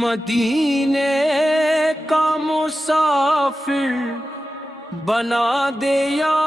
مدینے کا مسافر بنا دے یا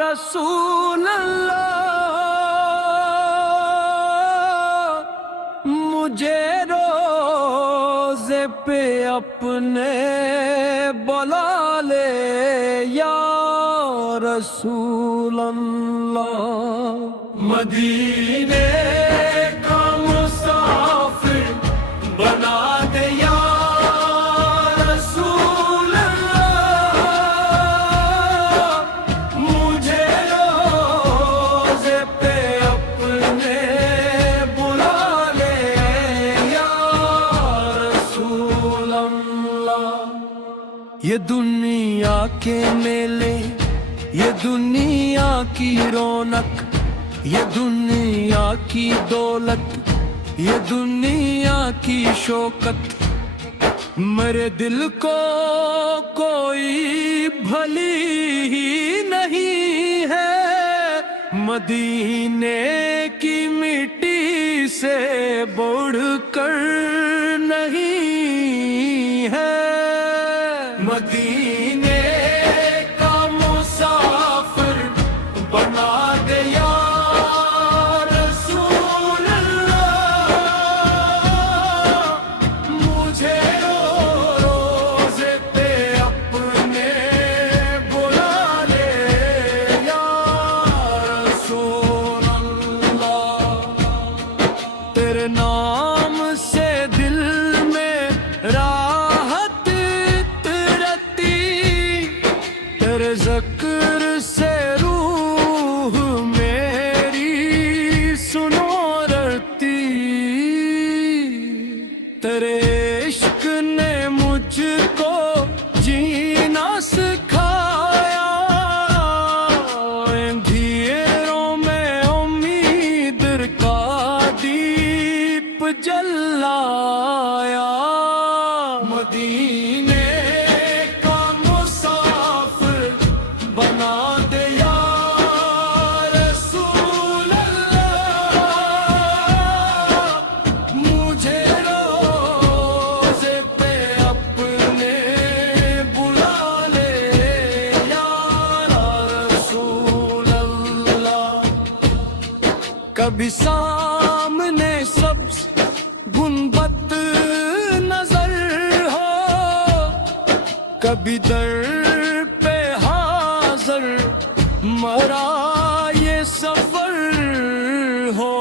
رسول اللہ، مجھے روزے پہ اپنے بلا لے یا رسول اللہ۔ مدینے کا مسافر بنا دے یا رسول اللہ، مجھے روزے پہ اپنے بلا لے یا رسول اللہ۔ یہ دنیا کے میلے، یہ دنیا کی رونق، یہ دنیا کی دولت، یہ دنیا کی شوکت، میرے دل کو کوئی بھلی ہی نہیں ہے، مدینے کی مٹی سے بڑھ کر نہیں ہے۔ مدینے کا مسافر بنا دے یا رسول اللہ، مجھے روزے پہ اپنے بلا لے یا رسول اللہ۔ تیرے نام سے دل میں راحت رہتی، تیرے ذکر سے روح میری سنورتی، تیرے عشق نے مجھ کو جینا سکھایا، اندھیروں میں امید کا دیپ جلایا۔ مدینے کا مسافر بنا دے یا رسول اللہ، مجھے روزے پہ اپنے بلا لے یا رسول اللہ۔ کبھی سامنے سبز گنبد نظر ہو، کبھی در پہ حاضر مرا یہ سفر ہو،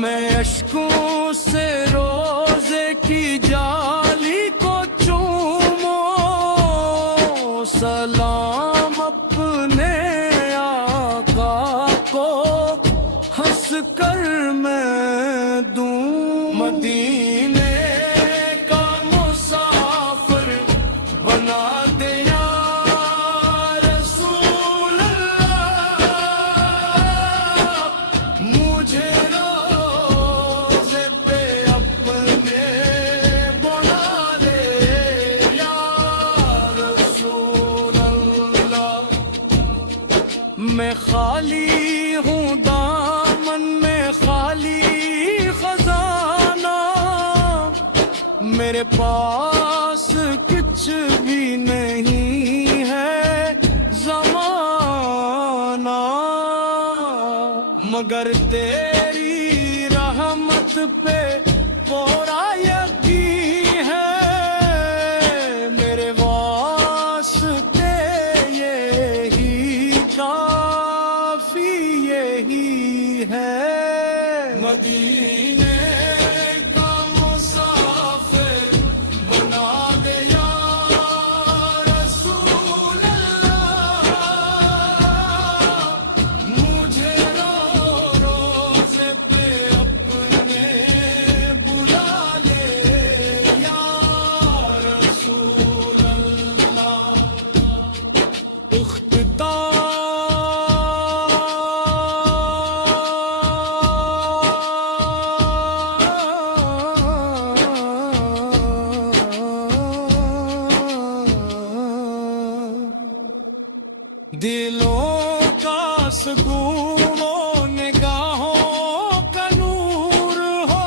میں اشکوں سے روزے کی جالی کو چوموں، سلام اپنے آقا کو ہنس کر میں دوں۔ مدینے کا مسافر بنا دے یا رسول اللہ، مجھے روزے پہ اپنے بلا لے یا رسول اللہ۔ میں خالی ہوں دامن میں خالی خزانہ، میرے پاس کچھ بھی نہیں ہے زمانہ، مگر تیری رحمت پہ پورا یقین ہے، میرے واسطے یہی کافی یہی ہے۔ مدینے کا مسافر بنا دے یا رسول اللہ، مجھے روزے پہ اپنے بلا لے یا رسول اللہ۔ دلوں کا سکون و نگاہوں کا نور ہو،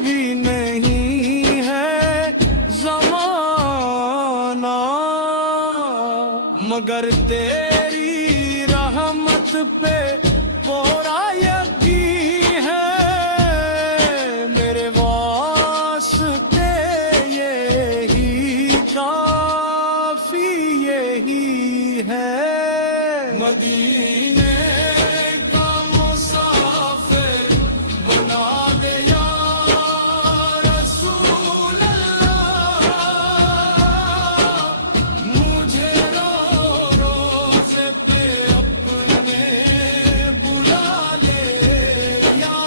بھی نہیں ہے زمانہ، مگر تیری رحمت پہ پورا یقین ہے، میرے واسطے یہی کافی یہی ہے۔ مدینے کا مسافر بنا دے یا رسول اللہ، مجھے روزے پہ اپنے بلا لے یا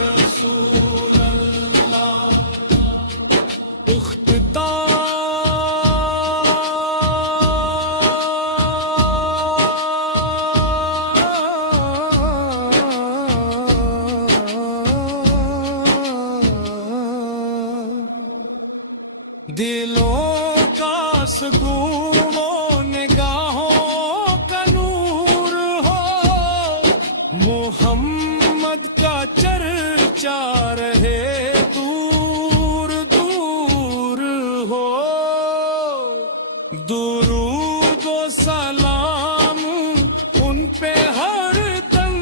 رسول اللہ۔ دلوں کا سکون و نگاہوں کا نور ہو، محمد کا چرچا رہے دور دور ہو، درود و سلام ان پہ ہر دم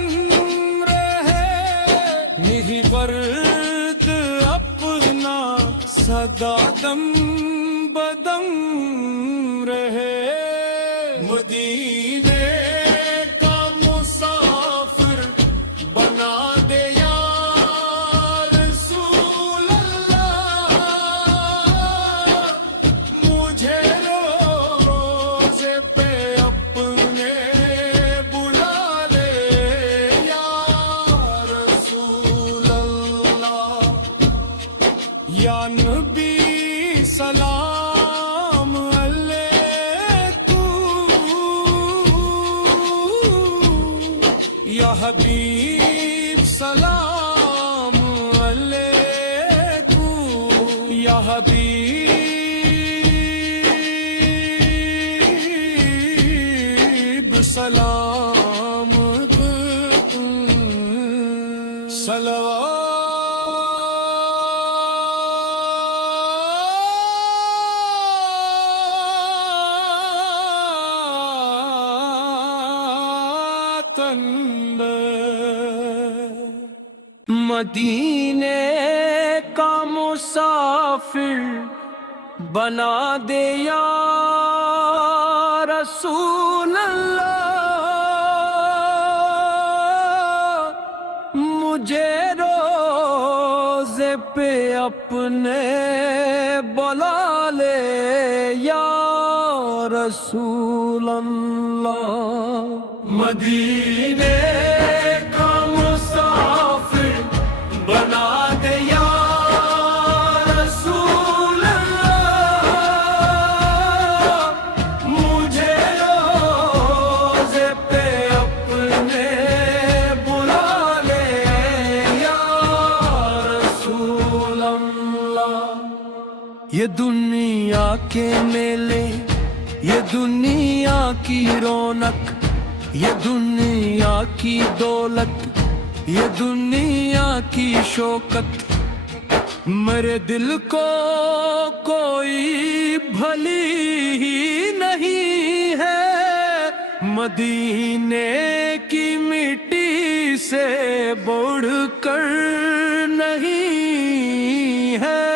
رہے، نہیں ورد اپنا سدا دم بدم رہے۔ مدینے کا مسافر بنا دے یا رسول اللہ، مجھے روزے پہ اپنے بلا لے یا رسول اللہ۔ یا نبی سلام علیکم، یا حبیب سلام علیکم، یا حبیب سلام علیکم۔ مدینے کا مسافر بنا دے یا رسول اللہ، مجھے روزے پہ اپنے بلا لے یا رسول اللہ۔ مدینے کا مسافر بنا دے یا رسول اللہ، مجھے روزے پہ اپنے بلا لے یا رسول اللہ۔ یہ دنیا کے میلے، یہ دنیا کی رونق، یہ دنیا کی دولت، یہ دنیا کی شوکت، میرے دل کو کوئی بھلی ہی نہیں ہے، مدینے کی مٹی سے بڑھ کر نہیں ہے۔